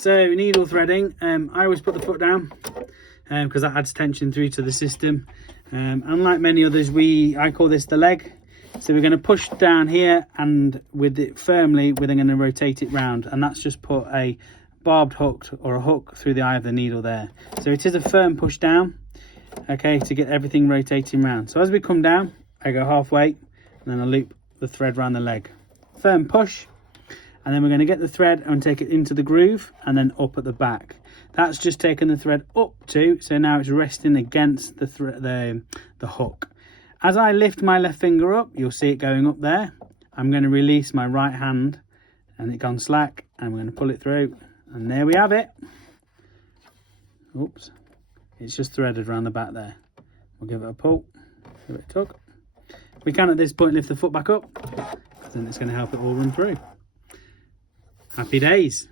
So needle threading, I always put the foot down because that adds tension through to the system. Unlike many others, I call this the leg. So we're going to push down here, and with it firmly, we're then going to rotate it round, and that's just put a barbed hook or a hook through the eye of the needle there. So it is a firm push down, okay, to get everything rotating round. So as we come down, I go halfway, and then I loop the thread around the leg. Firm push, and then we're going to get the thread and take it into the groove, and then up at the back. That's just taken the thread up to, so now it's resting against the hook. As I lift my left finger up, you'll see it going up there. I'm going to release my right hand, and it gone slack, and we're going to pull it through, and there we have it. Oops, it's just threaded around the back there. We'll give it a pull, give it a tug. We can at this point lift the foot back up, then it's going to help it all run through. Happy days.